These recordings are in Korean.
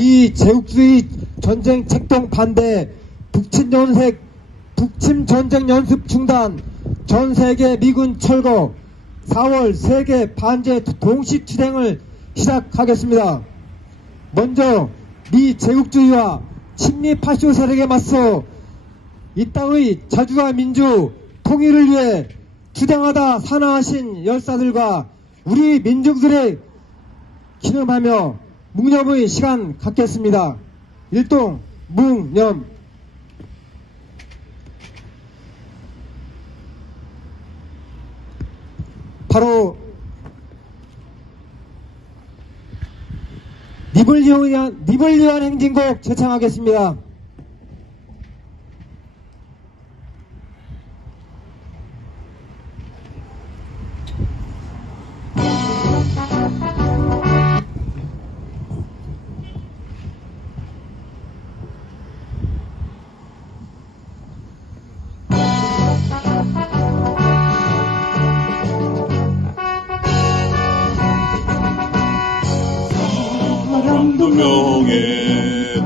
미 제국주의 전쟁 책동 반대, 북침 전쟁 연습 중단, 전 세계 미군 철거, 4월 세계 반제 동시 투쟁을 시작하겠습니다. 먼저 미 제국주의와 친미 파쇼 세력에 맞서 이 땅의 자주와 민주, 통일을 위해 투쟁하다 산화하신 열사들과 우리 민중들의 기념하며 묵념의 시간 갖겠습니다. 일동 묵념. 바로 님을 위한 행진곡 제창하겠습니다. 명예도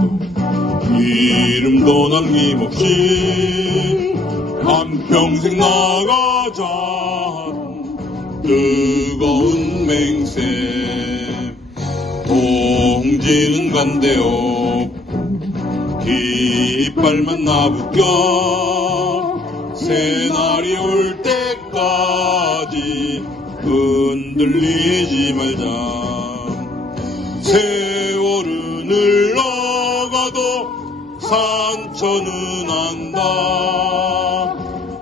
이름도 남김없이 한평생 나가자 뜨거운 맹세 동지는 간대없고 깃발만 나붙여 새날이 올 때까지 흔들리지 말자. 세월은 흘러가도 산천은 안다.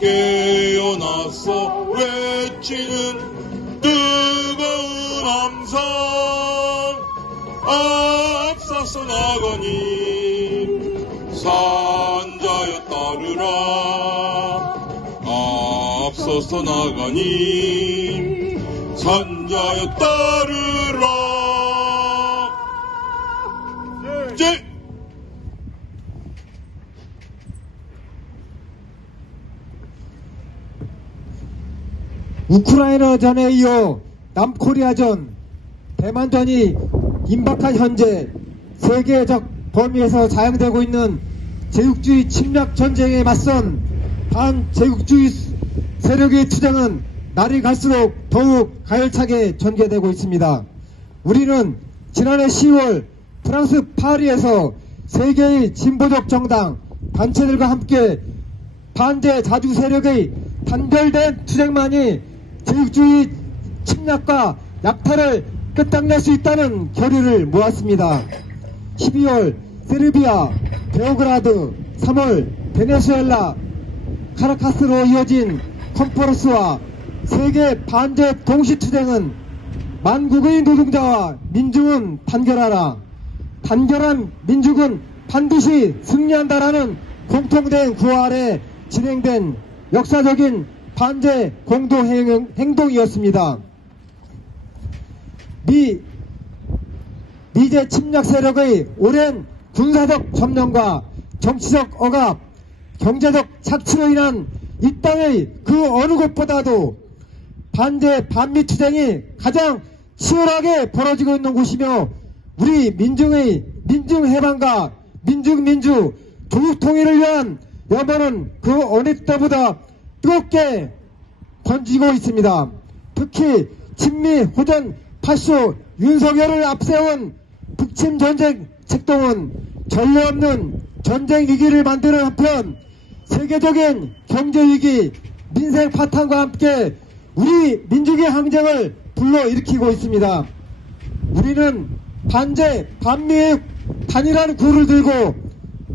깨어나서 외치는 뜨거운 함성 앞서서 나가니 산자여 따르라. 앞서서 나가니 산자여 따르라. 우크라이나전에 이어 남코리아전, 대만전이 임박한 현재 세계적 범위에서 자행되고 있는 제국주의 침략 전쟁에 맞선 반제국주의 세력의 투쟁은 날이 갈수록 더욱 가열차게 전개되고 있습니다. 우리는 지난해 10월 프랑스 파리에서 세계의 진보적 정당, 단체들과 함께 반제 자주 세력의 단결된 투쟁만이 제국주의 침략과 약탈을 끝장낼 수 있다는 결의를 모았습니다. 12월 세르비아, 베오그라드, 3월 베네수엘라, 카라카스로 이어진 컨퍼런스와 세계 반제 동시투쟁은 만국의 노동자와 민중은 단결하라. 단결한 민중은 반드시 승리한다라는 공통된 구호 아래 진행된 역사적인 반제 공동행동이었습니다. 미제 침략 세력의 오랜 군사적 점령과 정치적 억압, 경제적 착취로 인한 이 땅의 그 어느 곳보다도 반제 반미 투쟁이 가장 치열하게 벌어지고 있는 곳이며 우리 민중의 민중해방과 민주 조국통일을 위한 염원은 그 어느 때보다 뜨겁게 번지고 있습니다. 특히 친미 호전 파쇼 윤석열을 앞세운 북침 전쟁 책동은 전례 없는 전쟁 위기를 만드는 한편 세계적인 경제 위기, 민생 파탄과 함께 우리 민족의 항쟁을 불러일으키고 있습니다. 우리는 반제 반미의 단일한 구를 들고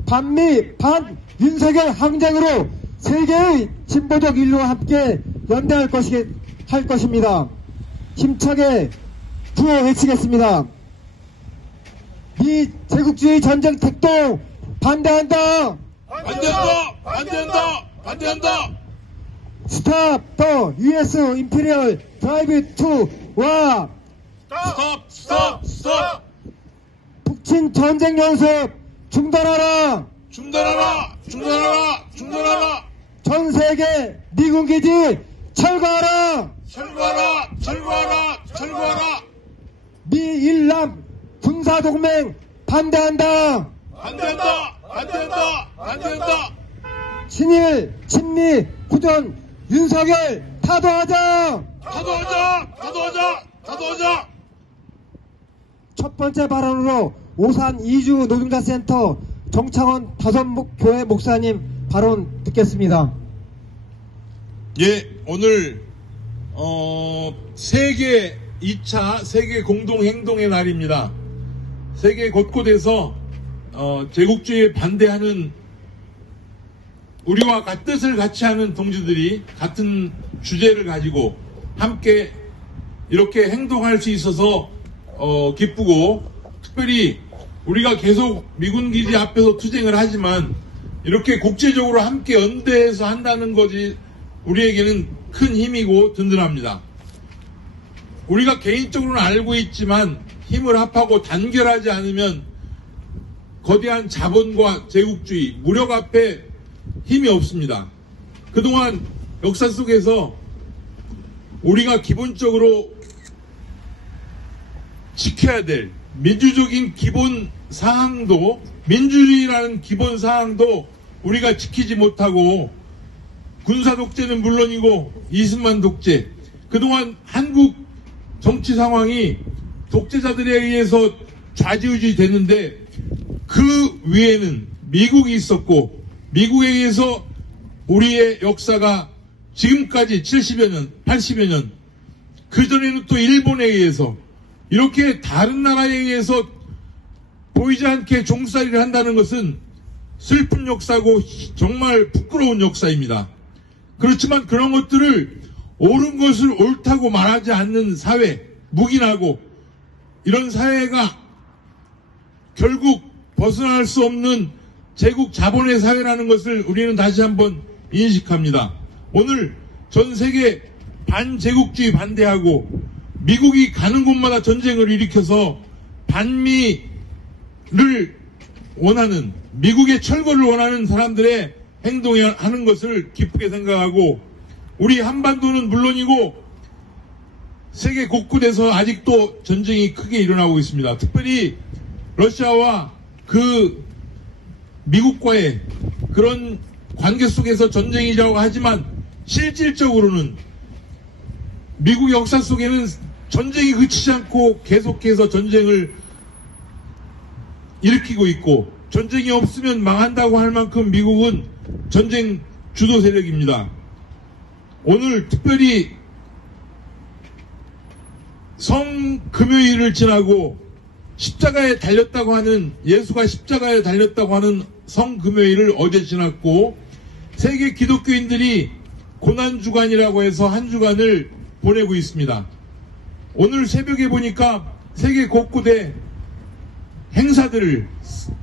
반미 반윤석열 항쟁으로 세계의 진보적 인류와 함께 연대할 것입니다. 힘차게 구호 외치겠습니다. 미 제국주의 전쟁 택동 반대한다. 반대한다. 스탑 더 US 임페리얼 드라이브 투 와. 스톱. 북친 전쟁 연습 중단하라. 전 세계 미군 기지 철거하라. 미일남 군사동맹 반대한다. 반대한다! 반대한다! 반대한다! 친일, 친미, 후전, 윤석열 타도하자. 타도하자! 타도하자! 타도하자! 첫 번째 발언으로 오산 이주 노동자센터 정창원 다섯교회 목사님 발언 듣겠습니다. 예, 오늘 세계 2차 세계 공동행동의 날입니다. 세계 곳곳에서 제국주의에 반대하는 우리와 뜻을 같이 하는 동지들이 같은 주제를 가지고 함께 이렇게 행동할 수 있어서 기쁘고, 특별히 우리가 계속 미군 기지 앞에서 투쟁을 하지만 이렇게 국제적으로 함께 연대해서 한다는 것이 우리에게는 큰 힘이고 든든합니다. 우리가 개인적으로는 알고 있지만 힘을 합하고 단결하지 않으면 거대한 자본과 제국주의, 무력 앞에 힘이 없습니다. 그동안 역사 속에서 우리가 기본적으로 지켜야 될 민주적인 기본 사항도, 민주주의라는 기본 사항도 우리가 지키지 못하고 군사 독재는 물론이고 이승만 독재, 그동안 한국 정치 상황이 독재자들에 의해서 좌지우지 됐는데 그 위에는 미국이 있었고, 미국에 의해서 우리의 역사가 지금까지 70여 년, 80여 년, 그전에는 또 일본에 의해서 이렇게 다른 나라에 의해서 보이지 않게 종살이를 한다는 것은 슬픈 역사고 정말 부끄러운 역사입니다. 그렇지만 그런 것들을 옳은 것을 옳다고 말하지 않는 사회, 묵인하고 이런 사회가 결국 벗어날 수 없는 제국 자본의 사회라는 것을 우리는 다시 한번 인식합니다. 오늘 전 세계 반제국주의 반대하고 미국이 가는 곳마다 전쟁을 일으켜서 반미를 원하는, 미국의 철거를 원하는 사람들의 행동하는 것을 기쁘게 생각하고, 우리 한반도는 물론이고 세계 곳곳에서 아직도 전쟁이 크게 일어나고 있습니다. 특별히 러시아와 그 미국과의 그런 관계 속에서 전쟁이라고 하지만 실질적으로는 미국 역사 속에는 전쟁이 그치지 않고 계속해서 전쟁을 일으키고 있고, 전쟁이 없으면 망한다고 할 만큼 미국은 전쟁 주도 세력입니다. 오늘 특별히 성금요일을 지나고 십자가에 달렸다고 하는, 예수가 십자가에 달렸다고 하는 성금요일을 어제 지났고, 세계 기독교인들이 고난주간이라고 해서 한 주간을 보내고 있습니다. 오늘 새벽에 보니까 세계 곳곳에 행사들을,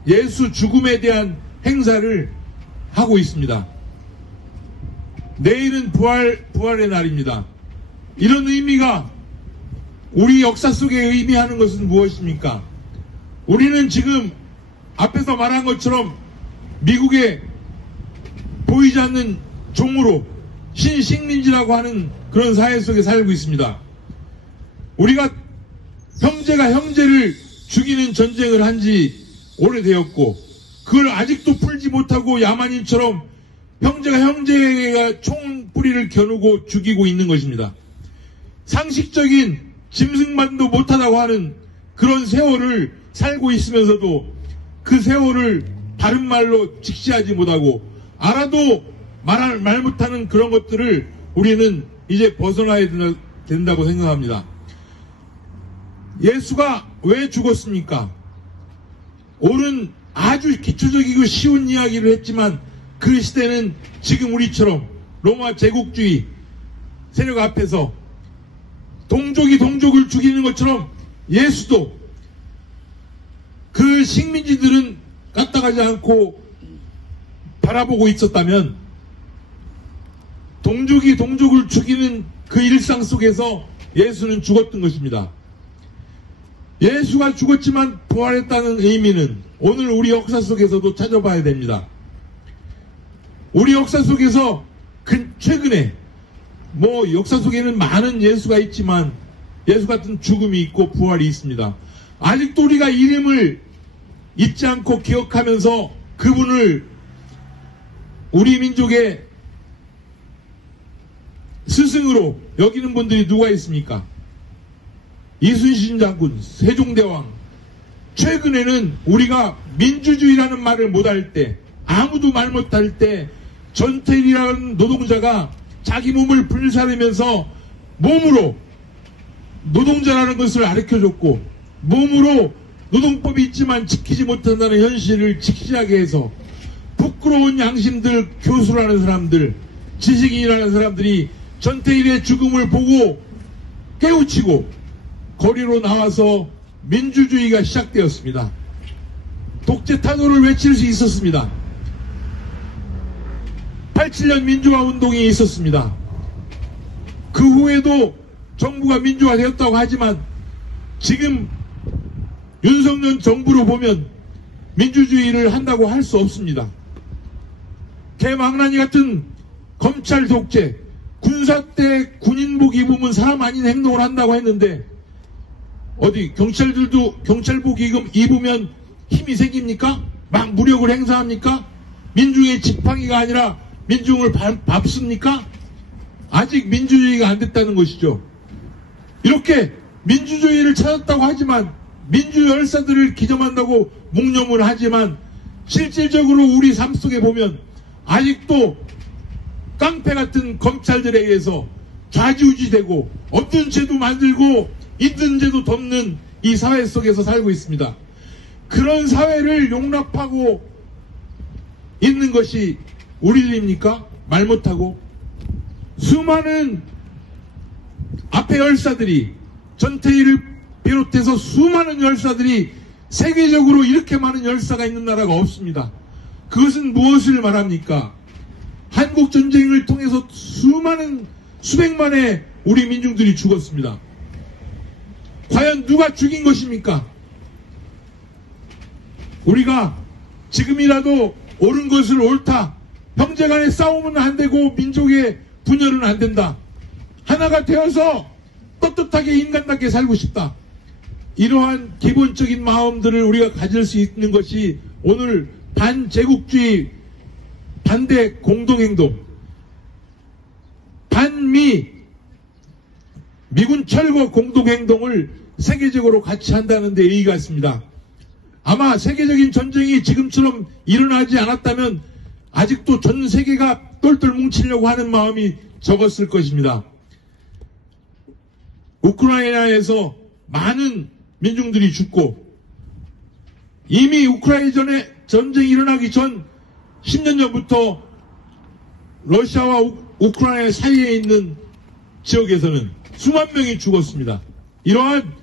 예수 죽음에 대한 행사를 하고 있습니다. 내일은 부활의 날입니다. 이런 의미가 우리 역사 속에 의미하는 것은 무엇입니까? 우리는 지금 앞에서 말한 것처럼 미국의 보이지 않는 종으로 신식민지라고 하는 그런 사회 속에 살고 있습니다. 우리가 형제가 형제를 죽이는 전쟁을 한 지 오래되었고, 그걸 아직도 풀지 못하고 야만인처럼 형제가 형제가 총뿌리를 겨누고 죽이고 있는 것입니다. 상식적인 짐승만도 못하다고 하는 그런 세월을 살고 있으면서도 그 세월을 바른 말로 직시하지 못하고, 알아도 말 못하는 그런 것들을 우리는 이제 벗어나야 된다고 생각합니다. 예수가 왜 죽었습니까? 옳은 아주 기초적이고 쉬운 이야기를 했지만 그 시대는 지금 우리처럼 로마 제국주의 세력 앞에서 동족이 동족을 죽이는 것처럼 예수도 그 식민지들은 까딱하지 않고 바라보고 있었다면, 동족이 동족을 죽이는 그 일상 속에서 예수는 죽었던 것입니다. 예수가 죽었지만 부활했다는 의미는 오늘 우리 역사 속에서도 찾아봐야 됩니다. 우리 역사 속에서 최근에 역사 속에는 많은 예수가 있지만 예수 같은 죽음이 있고 부활이 있습니다. 아직도 우리가 이름을 잊지 않고 기억하면서 그분을 우리 민족의 스승으로 여기는 분들이 누가 있습니까? 이순신 장군, 세종대왕. 최근에는 우리가 민주주의라는 말을 못할 때, 아무도 말 못할 때 전태일이라는 노동자가 자기 몸을 불사르면서 몸으로 노동자라는 것을 가르쳐줬고, 몸으로 노동법이 있지만 지키지 못한다는 현실을 지키게 해서 부끄러운 양심들, 교수라는 사람들, 지식인이라는 사람들이 전태일의 죽음을 보고 깨우치고 거리로 나와서 민주주의가 시작되었습니다. 독재 타도를 외칠 수 있었습니다. 87년 민주화 운동이 있었습니다. 그 후에도 정부가 민주화되었다고 하지만 지금 윤석열 정부로 보면 민주주의를 한다고 할 수 없습니다. 개망나니 같은 검찰 독재, 군사 때 군인복 입으면 사람 아닌 행동을 한다고 했는데 어디 경찰들도 경찰복 입으면 힘이 생깁니까? 막 무력을 행사합니까? 민중의 지팡이가 아니라 민중을 밟습니까? 아직 민주주의가 안 됐다는 것이죠. 이렇게 민주주의를 찾았다고 하지만 민주 열사들을 기점한다고 묵념을 하지만 실질적으로 우리 삶 속에 보면 아직도 깡패 같은 검찰들에 의해서 좌지우지되고 없는 죄도 만들고 있는 죄도 덮는 이 사회 속에서 살고 있습니다. 그런 사회를 용납하고 있는 것이 우리 일입니까? 말 못하고 수많은 앞에 열사들이 전태일을 비롯해서 수많은 열사들이 세계적으로 이렇게 많은 열사가 있는 나라가 없습니다. 그것은 무엇을 말합니까? 한국전쟁을 통해서 수백만의 우리 민중들이 죽었습니다. 과연 누가 죽인 것입니까? 우리가 지금이라도 옳은 것을 옳다. 형제간의 싸움은 안 되고 민족의 분열은 안 된다. 하나가 되어서 떳떳하게 인간답게 살고 싶다. 이러한 기본적인 마음들을 우리가 가질 수 있는 것이 오늘 반제국주의 반대 공동행동, 반미 미군 철거 공동행동을 세계적으로 같이 한다는 데 의의가 있습니다. 아마 세계적인 전쟁이 지금처럼 일어나지 않았다면 아직도 전 세계가 똘똘 뭉치려고 하는 마음이 적었을 것입니다. 우크라이나에서 많은 민중들이 죽고 이미 우크라이나 전쟁이 일어나기 전 10년 전부터 러시아와 우크라이나 사이에 있는 지역에서는 수만 명이 죽었습니다. 이러한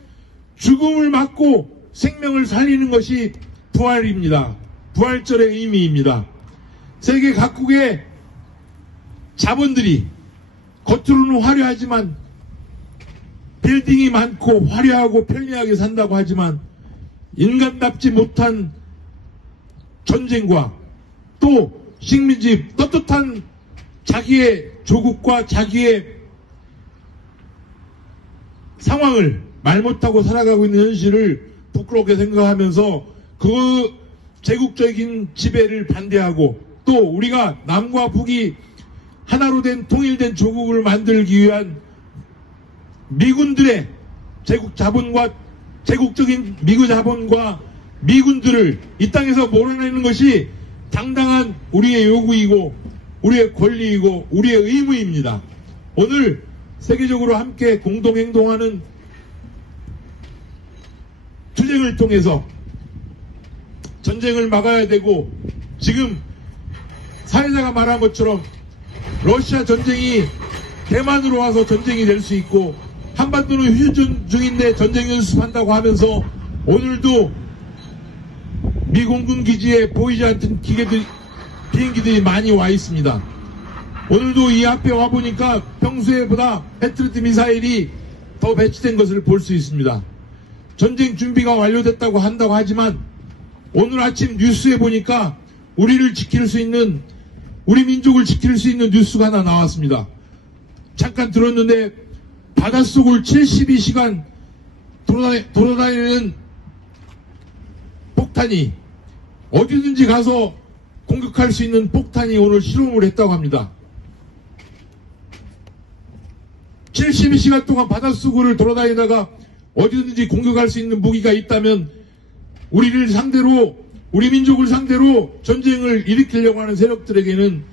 죽음을 막고 생명을 살리는 것이 부활입니다. 부활절의 의미입니다. 세계 각국의 자본들이 겉으로는 화려하지만 빌딩이 많고 화려하고 편리하게 산다고 하지만 인간답지 못한 전쟁과 또 식민지 떳떳한 자기의 조국과 자기의 상황을 말 못하고 살아가고 있는 현실을 부끄럽게 생각하면서 그 제국적인 지배를 반대하고 또 우리가 남과 북이 하나로 된 통일된 조국을 만들기 위한 미군들의 제국 자본과 제국적인 미국 자본과 미군들을 이 땅에서 몰아내는 것이 당당한 우리의 요구이고 우리의 권리이고 우리의 의무입니다. 오늘 세계적으로 함께 공동행동하는 투쟁을 통해서 전쟁을 막아야 되고 지금 사회자가 말한 것처럼 러시아 전쟁이 대만으로 와서 전쟁이 될 수 있고 한반도는 휴전 중인데 전쟁 연습한다고 하면서 오늘도 미 공군 기지에 보이지 않던 비행기들이 많이 와 있습니다. 오늘도 이 앞에 와 보니까 평소에보다 패트리어트 미사일이 더 배치된 것을 볼 수 있습니다. 전쟁 준비가 완료됐다고 한다고 하지만 오늘 아침 뉴스에 보니까 우리를 지킬 수 있는 우리 민족을 지킬 수 있는 뉴스가 하나 나왔습니다. 잠깐 들었는데 바닷속을 72시간 돌아다니는 폭탄이 어디든지 가서 공격할 수 있는 폭탄이 오늘 실험을 했다고 합니다. 72시간 동안 바닷속을 돌아다니다가 어디든지 공격할 수 있는 무기가 있다면 우리를 상대로, 우리 민족을 상대로 전쟁을 일으키려고 하는 세력들에게는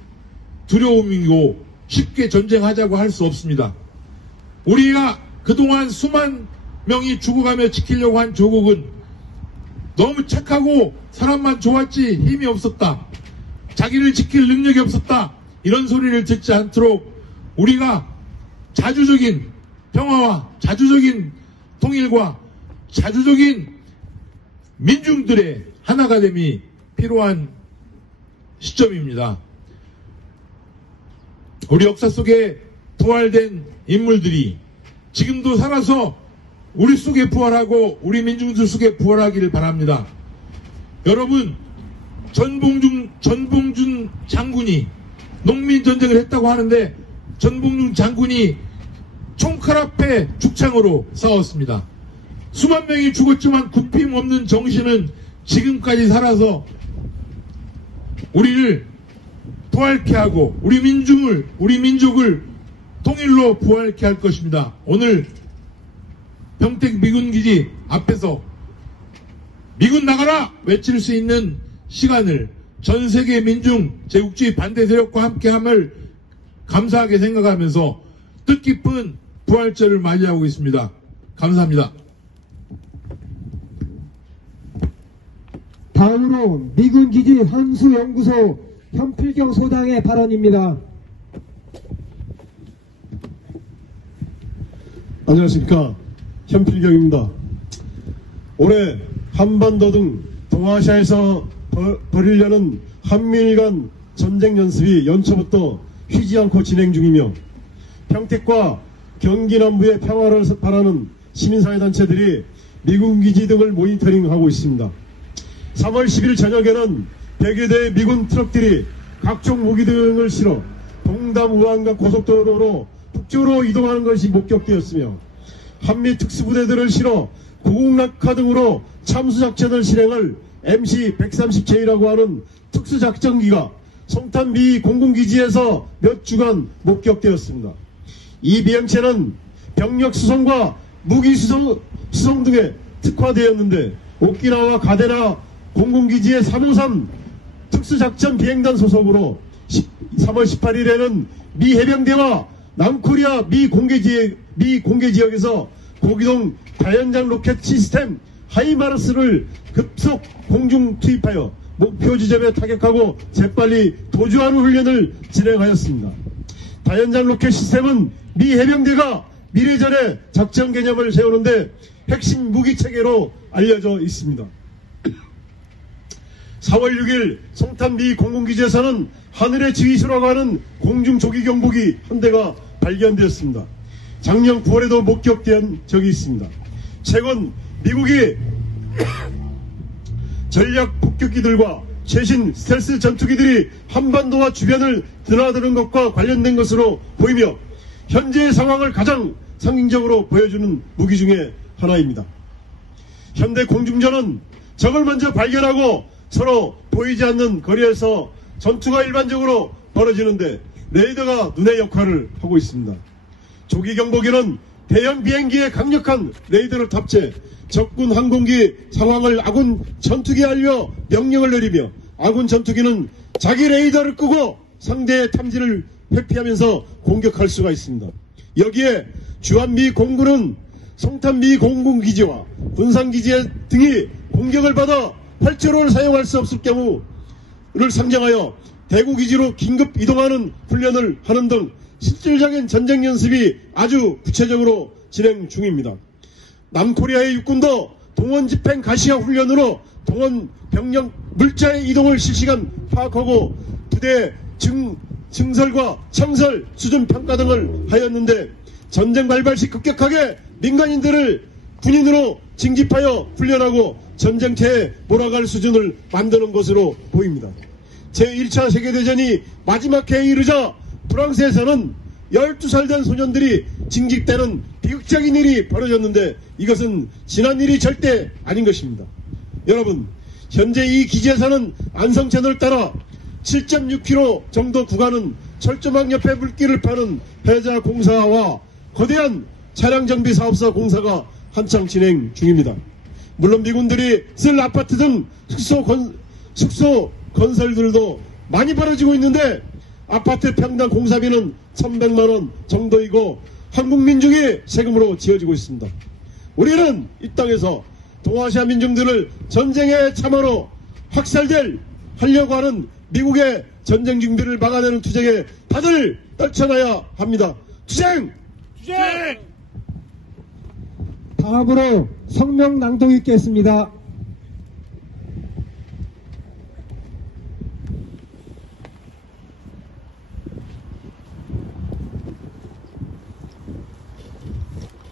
두려움이고 쉽게 전쟁하자고 할 수 없습니다. 우리가 그동안 수만 명이 죽어가며 지키려고 한 조국은 너무 착하고 사람만 좋았지 힘이 없었다. 자기를 지킬 능력이 없었다. 이런 소리를 듣지 않도록 우리가 자주적인 평화와 자주적인 통일과 자주적인 민중들의 하나가 됨이 필요한 시점입니다. 우리 역사 속에 부활된 인물들이 지금도 살아서 우리 속에 부활하고 우리 민중들 속에 부활하기를 바랍니다. 여러분, 전봉준 장군이 농민전쟁을 했다고 하는데 전봉준 장군이 총칼 앞에 죽창으로 싸웠습니다. 수만 명이 죽었지만 굽힘 없는 정신은 지금까지 살아서 우리를 부활케 하고 우리 민족을 통일로 부활케 할 것입니다. 오늘 평택 미군기지 앞에서 미군 나가라! 외칠 수 있는 시간을 전 세계 민중 제국주의 반대 세력과 함께함을 감사하게 생각하면서 뜻깊은 부활절을 맞이하고 있습니다. 감사합니다. 다음으로 미군기지 한수연구소 현필경 소장의 발언입니다. 안녕하십니까. 현필경입니다. 올해 한반도 등 동아시아에서 벌이려는 한미일 간 전쟁 연습이 연초부터 쉬지 않고 진행 중이며 평택과 경기 남부의 평화를 바라는 시민사회단체들이 미군 기지 등을 모니터링하고 있습니다. 3월 10일 저녁에는 100여 대의 미군 트럭들이 각종 무기 등을 실어 동담 우한과 고속도로로 북쪽으로 이동하는 것이 목격되었으며 한미 특수부대들을 실어 고공낙하 등으로 참수작전을 실행할 MC-130J라고 하는 특수작전기가 송탄 미 공군기지에서 몇 주간 목격되었습니다. 이 비행체는 병력 수송과 무기 수송 등에 특화되었는데 오키나와 가데나 공군기지의 353 특수작전 비행단 소속으로 3월 18일에는 미 해병대와 남코리아 미 공개지역에서 고기동 다연장 로켓 시스템 하이마르스를 급속 공중 투입하여 목표 지점에 타격하고 재빨리 도주하는 훈련을 진행하였습니다. 다연장 로켓 시스템은 미 해병대가 미래전에 작전 개념을 세우는데 핵심 무기 체계로 알려져 있습니다. 4월 6일 송탄 미 공군기지에서는 하늘의 지휘수라고 하는 공중조기경보기 한 대가 발견되었습니다. 작년 9월에도 목격된 적이 있습니다. 최근 미국이 전략 폭격기들과 최신 스텔스 전투기들이 한반도와 주변을 드나드는 것과 관련된 것으로 보이며 현재의 상황을 가장 상징적으로 보여주는 무기 중에 하나입니다. 현대 공중전은 적을 먼저 발견하고 서로 보이지 않는 거리에서 전투가 일반적으로 벌어지는데 레이더가 눈의 역할을 하고 있습니다. 조기경보기는 대형 비행기에 강력한 레이더를 탑재 적군 항공기 상황을 아군 전투기에 알려 명령을 내리며 아군 전투기는 자기 레이더를 끄고 상대의 탐지를 회피하면서 공격할 수가 있습니다. 여기에 주한미 공군은 송탄미 공군기지와 군산기지 등이 공격을 받아 활주로를 사용할 수 없을 경우를 상정하여 대구기지로 긴급 이동하는 훈련을 하는 등 실질적인 전쟁 연습이 아주 구체적으로 진행 중입니다. 남코리아의 육군도 동원 집행 가시화 훈련으로 동원 병력 물자의 이동을 실시간 파악하고 부대 증설과 청설, 수준 평가 등을 하였는데 전쟁 발발 시 급격하게 민간인들을 군인으로 징집하여 훈련하고 전쟁터에 몰아갈 수준을 만드는 것으로 보입니다. 제1차 세계대전이 마지막 해에 이르자 프랑스에서는 12살 된 소년들이 징집되는 비극적인 일이 벌어졌는데 이것은 지난 일이 절대 아닌 것입니다. 여러분, 현재 이 기지에서는 안성천을 따라 7.6km 정도 구간은 철조망 옆에 물길을 파는 해자 공사와 거대한 차량 정비 사업소 공사가 한창 진행 중입니다. 물론 미군들이 쓸 아파트 등 숙소 건설들도 많이 벌어지고 있는데 아파트 평당 공사비는 1100만원 정도이고 한국 민중의 세금으로 지어지고 있습니다. 우리는 이 땅에서 동아시아 민중들을 전쟁의 참화로 하려고 하는 미국의 전쟁 준비를 막아내는 투쟁에 다들 떨쳐나야 합니다. 투쟁! 투쟁! 다음으로 성명 낭독 있겠습니다.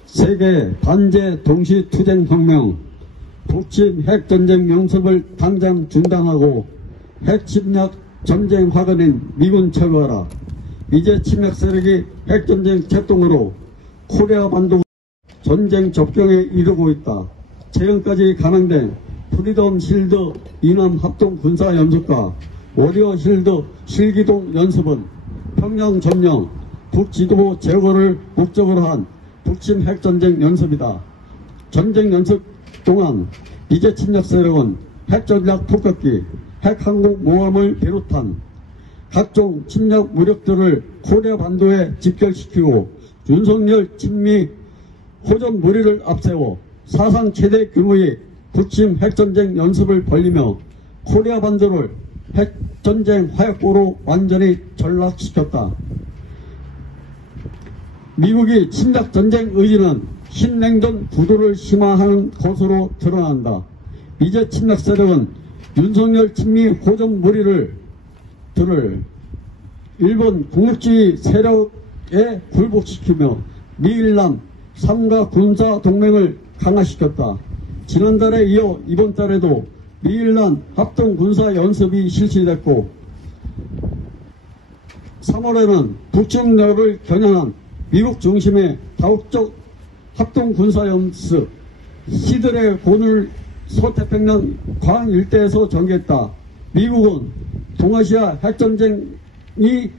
세계 반제 동시 투쟁 혁명, 북침 핵전쟁 연습을 당장 중단하고 핵침략 전쟁 화근인 미군 철거하라. 미제 침략 세력이 핵전쟁 책동으로 코리아 반도 전쟁 접경에 이르고 있다. 최근까지 감행된 프리덤 실드 이남 합동 군사 연습과 워리어 실드 실기동 연습은 평양 점령, 북지도부 제거를 목적으로 한 북침 핵전쟁 연습이다. 전쟁 연습 동안 미제 침략 세력은 핵전략 폭격기, 핵항공 모함을 비롯한 각종 침략 무력들을 코리아 반도에 집결시키고 윤석열 친미 호전 무리를 앞세워 사상 최대 규모의 북침 핵전쟁 연습을 벌이며 코리아 반도를 핵전쟁 화약고로 완전히 전락시켰다. 미국이 침략전쟁 의지는 신냉전 구도를 심화하는 것으로 드러난다. 미제 침략 세력은 윤석열 친미 호전 무리를 일본 국력주의 세력에 굴복시키며 미일남 3가 군사 동맹을 강화시켰다. 지난달에 이어 이번 달에도 미일남 합동 군사 연습이 실시됐고 3월에는 북중력을 겨냥한 미국 중심의 다국적 합동 군사 연습 시들의 곤을 서태평양 광 일대에서 전개했다. 미국은 동아시아 핵전쟁이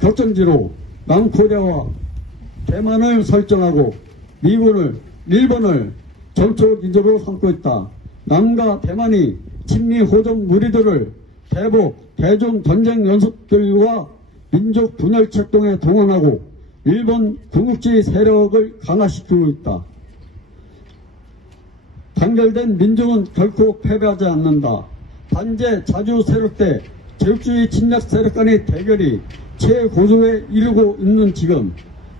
결정지로 남코리아와 대만을 설정하고 일본을 전초 기조로 삼고 있다. 남과 대만이 친미 호전 무리들을 대북 대중 전쟁 연습들과 민족 분열 책동에 동원하고 일본 군국주의 세력을 강화시키고 있다. 단결된 민중은 결코 패배하지 않는다. 반제 자주 세력 대 제국주의 침략 세력 간의 대결이 최고조에 이르고 있는 지금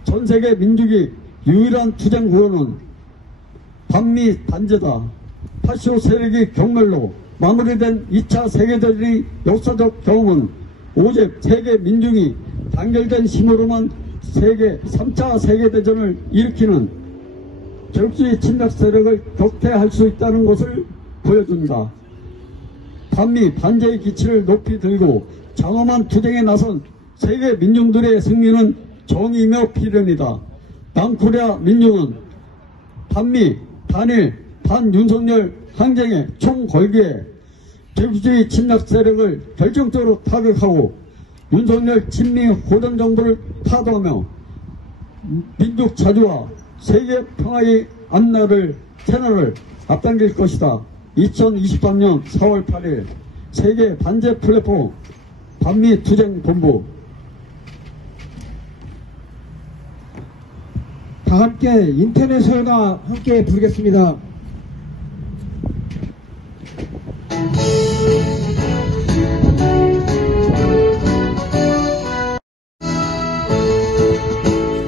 전세계 민족이 유일한 투쟁 구호는 반미 반제다. 파쇼 세력이 경멸로 마무리된 2차 세계대전의 역사적 경험은 오직 세계 민중이 단결된 힘으로만 3차 세계대전을 일으키는 제국주의 침략 세력을 격퇴할 수 있다는 것을 보여준다. 반미 반제의 기치를 높이 들고 장엄한 투쟁에 나선 세계 민중들의 승리는 정의이며 필연이다. 남코리아 민중은 반미, 반일, 반윤석열 항쟁에 총 걸기에 제국주의 침략 세력을 결정적으로 타격하고 윤석열 친미 호전 정부를 타도하며 민족 자주와 세계 평화의 테너를 앞당길 것이다. 2023년 4월 8일 세계 반제 플랫폼 반미 투쟁 본부. 다 함께 인터넷 소연화 함께 부르겠습니다.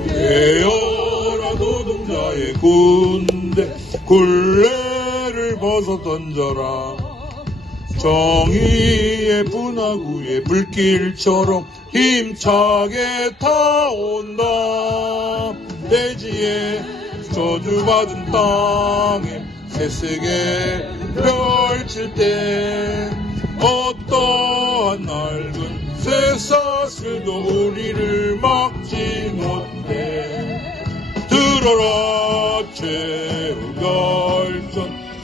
깨어라 노동자의 군대 굴레를 벗어 던져라. 정의의 분화구의 불길처럼 힘차게 타온다. 대지에 저주받은 땅에 새세게 펼칠 때 어떠한 낡은 쇠사슬도 우리를 막지 못해. 들어라 최후결전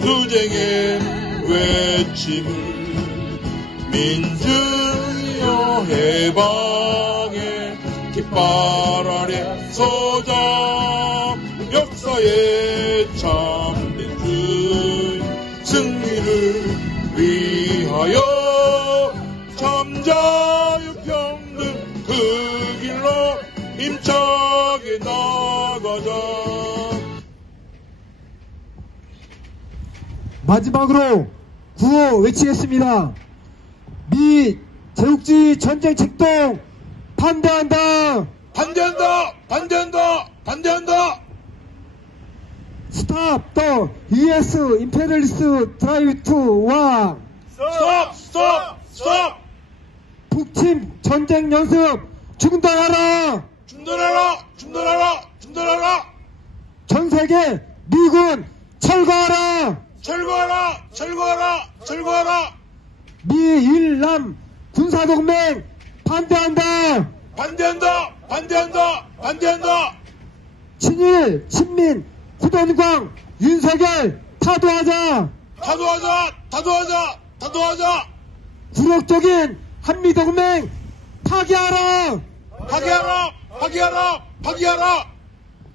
투쟁의 외침을 민주여 해방의 깃발 아래 서자 역사의 참된 주의 승리를 위하여 참자유평등 그 길로 힘차게 나가자. 마지막으로 구호 외치겠습니다. 미 제국주의 전쟁 책동 반대한다. 반대한다. 반대한다. 반대한다. 스탑 더 US 임페리얼리스트 드라이브 투 와. 스톱 스톱 스톱. 북침 전쟁 연습 중단하라. 중단하라. 중단하라. 중단하라. 전 세계 미군 철거하라. 철거하라. 철거하라. 철거하라. 미일남 군사동맹 반대한다. 반대한다. 반대한다. 반대한다. 친일 친민 후돈광 윤석열 타도하자. 타도하자. 타도하자. 타도하자. 굴욕적인 한미동맹 파기하라. 파기하라. 파기하라. 파기하라.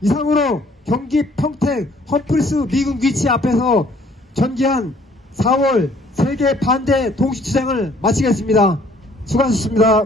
이상으로 경기 평택 험프리스 미군 기지 앞에서 전기한 4월 세계 반대 동시투쟁을 마치겠습니다. 수고하셨습니다.